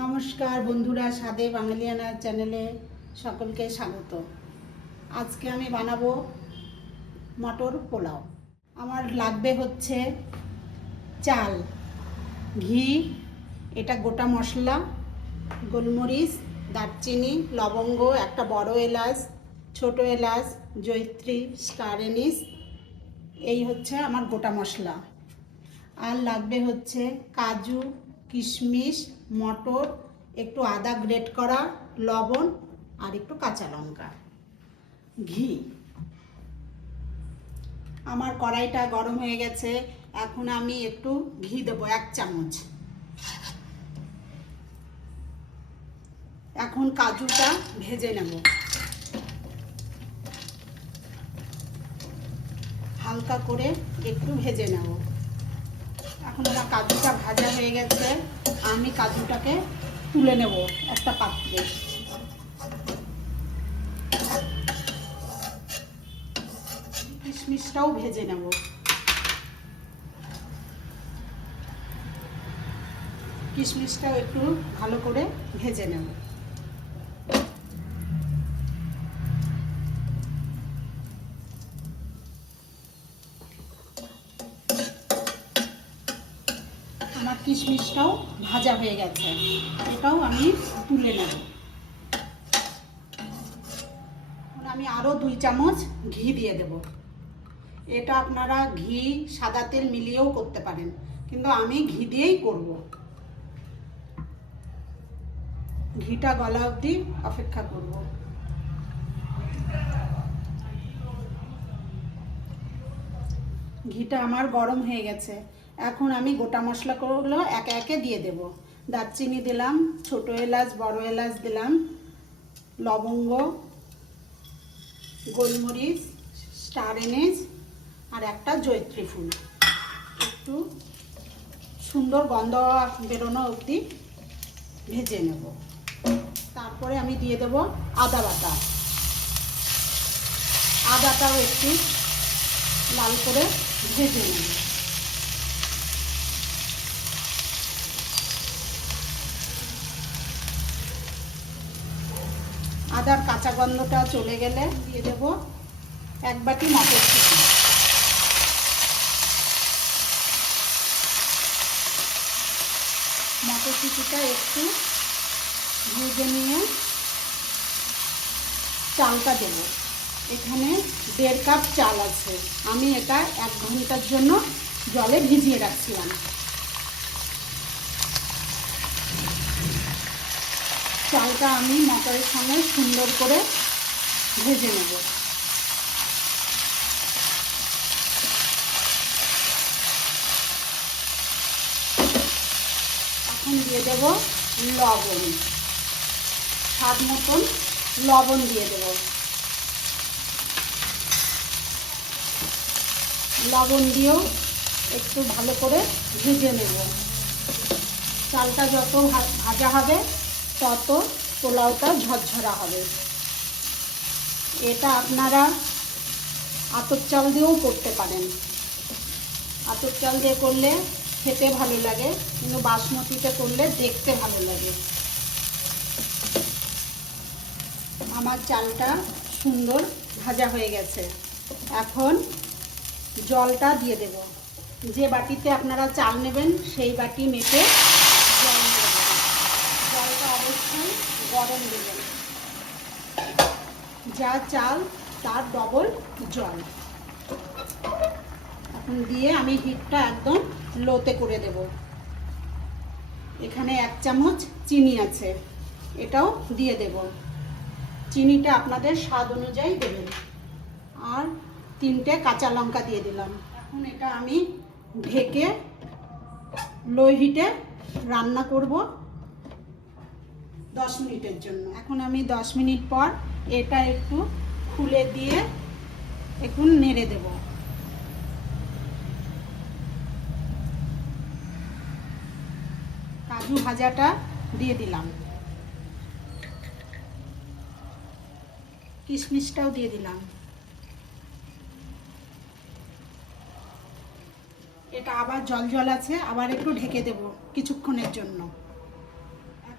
নমস্কার বন্ধুরা, স্বাদে বাঙালিয়ানা চ্যানেলে সকলকে স্বাগত। আজকে আমি বানাবো মটর পোলাও। আমার লাগবে হচ্ছে চাল, ঘি, এটা গোটা মশলা, গোলমরিচ, দারচিনি, লবঙ্গ, একটা বড় এলাচ, ছোট এলাচ, জয়িত্রী, স্টার এনিস, এই হচ্ছে আমার গোটা মশলা। আর লাগবে হচ্ছে কাজু, কিশমিশ, মটর, একটু আদা গ্রেট করা, লবণ আর একটু কাঁচা লঙ্কা, ঘি। আমার কড়াইটা গরম হয়ে গেছে, এখন আমি একটু ঘি দেবো 1 চামচ। এখন কাজুটা ভেজে নেব, হালকা করে একটু ভেজে নেব। এখন আমার কাজুটা ভাজা হয়ে গেছে, আমি কাজুটাকে তুলে নেব একটা পাত্রে। কিশমিশটাও ভেজে নেব। কিশমিশটাও একটু ভালো করে ভেজে নেব। আমার কিশমিশটাও ভাজা হয়ে গেছে, এটাও আমি তুলে নেব। আমি আরও 2 চামচ ঘি দিয়ে দেব। এটা আপনারা ঘি সাদা তেল মিলিয়েও করতে পারেন, কিন্তু আমি ঘি দিয়েই করব। ঘিটা গলা অবধি অপেক্ষা করব। ঘিটা আমার গরম হয়ে গেছে, এখন আমি গোটা মশলাগুলো একে একে দিয়ে দেব। দারচিনি দিলাম, ছোট এলাচ, বড় এলাচ দিলাম, লবঙ্গ, গোলমরিচ, স্টার এনিস আর একটা জয়িত্রী ফুল। একটু সুন্দর গন্ধ বেরোনো অবধি ভেজে নেব। তারপরে আমি দিয়ে দেব আদা বাটা। আদাটাও একটু লাল করে ভেজে নেব। আদার কাঁচা গন্ধটা চলে গেলে দিয়ে দেব 1 বাটি মটরশুঁটি। মটরশুঁটিটা একটু ভেজে নিয়ে চালটা দেব। এখানে 1.5 কাপ চাল আছে, আমি এটা 1 ঘন্টার জন্য জলে ভিজিয়ে রাখছিলাম। চালটা আমি মটরের সঙ্গে সুন্দর করে ভেজে নেব। এখন দিয়ে দেব লবণ, স্বাদ মতন লবণ দিয়ে দেব। লবণ দিয়েও একটু ভালো করে ভেজে নেব। চালটা যত ভাজা হবে তত পোলাওটা ঝরঝরা হবে। এটা আপনারা আতপ চাল দিয়েও করতে পারেন। আতপ চাল দিয়ে করলে খেতে ভালো লাগে, কিন্তু বাসমতিতে করলে দেখতে ভালো লাগে। আমার চালটা সুন্দর ভাজা হয়ে গেছে, এখন জলটা দিয়ে দেব। যে বাটিতে আপনারা চাল নেবেন সেই বাটি মেপে জল দিয়ে দেবেন। জলটা অবশ্যই গরম দেবেন, যা চাল তার ডবল জল। এখন দিয়ে আমি হিটটা একদম লোতে করে দেব। এখানে 1 চামচ চিনি আছে, এটাও দিয়ে দেব। চিনিটা আপনাদের স্বাদ অনুযায়ী দেবেন। আর 3টে কাঁচা লঙ্কা দিয়ে দিলাম। এখন এটা আমি ঢেকে লো হিটে রান্না করব 10 মিনিটের জন্য। এখন আমি 10 মিনিট পর এটা একটু খুলে দিয়ে একটু নেড়ে দেব। কাজু ভাজাটা দিয়ে দিলাম, কিশমিশটাও দিয়ে দিলাম। এটা আবার জল জল আছে, আবার একটু ঢেকে দেব কিছুক্ষণের জন্য।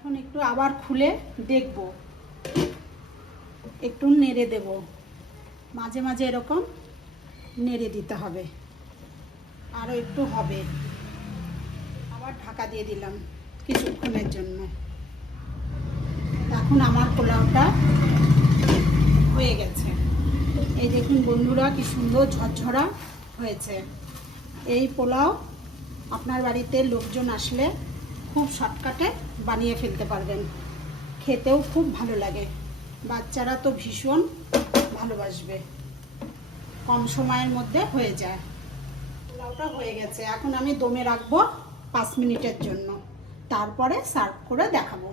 এখন একটু আবার খুলে দেখব, একটু নেড়ে দেব, মাঝে মাঝে এরকম নেড়ে দিতে হবে। আরও একটু হবে, আবার ঢাকা দিয়ে দিলাম কিছুক্ষণের জন্য। এখন আমার পোলাওটা হয়ে গেছে। এই দেখুন বন্ধুরা, কি সুন্দর ঝরঝরা হয়েছে। এই পোলাও আপনার বাড়িতে লোকজন আসলে খুব শর্টকাটে বানিয়ে ফেলতে পারবেন, খেতেও খুব ভালো লাগে, বাচ্চারা তো ভীষণ ভালোবাসবে, কম সময়ের মধ্যে হয়ে যায়। পোলাওটা হয়ে গেছে, এখন আমি দমে রাখবো 5 মিনিটের জন্য, তারপরে সার্ভ করে দেখাবো।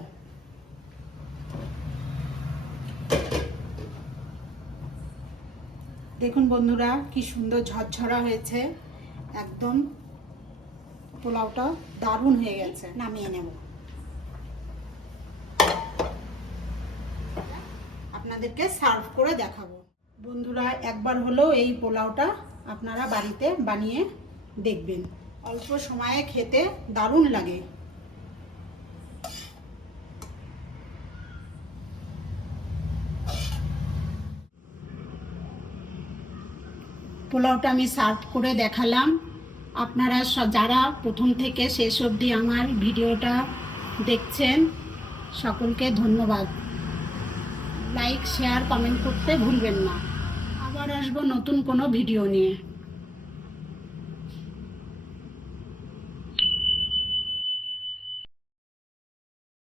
দেখুন বন্ধুরা, কি সুন্দর ঝরঝরা হয়েছে, একদম পোলাওটা দারুণ হয়ে গেছে। নামিয়ে নেব, আপনাদেরকে সার্ভ করে দেখাবো। বন্ধুরা, একবার হলেও এই পোলাওটা আপনারা বাড়িতে বানিয়ে দেখবেন, অল্প সময়ে খেতে দারুণ লাগে। পোলাওটা আমি সার্ভ করে দেখালাম। আপনারা যারা প্রথম থেকে শেষ অবধি আমার ভিডিওটা দেখছেন, সকলকে ধন্যবাদ। লাইক, শেয়ার, কমেন্ট করতে ভুলবেন না। আবার আসবো নতুন কোনো ভিডিও নিয়ে।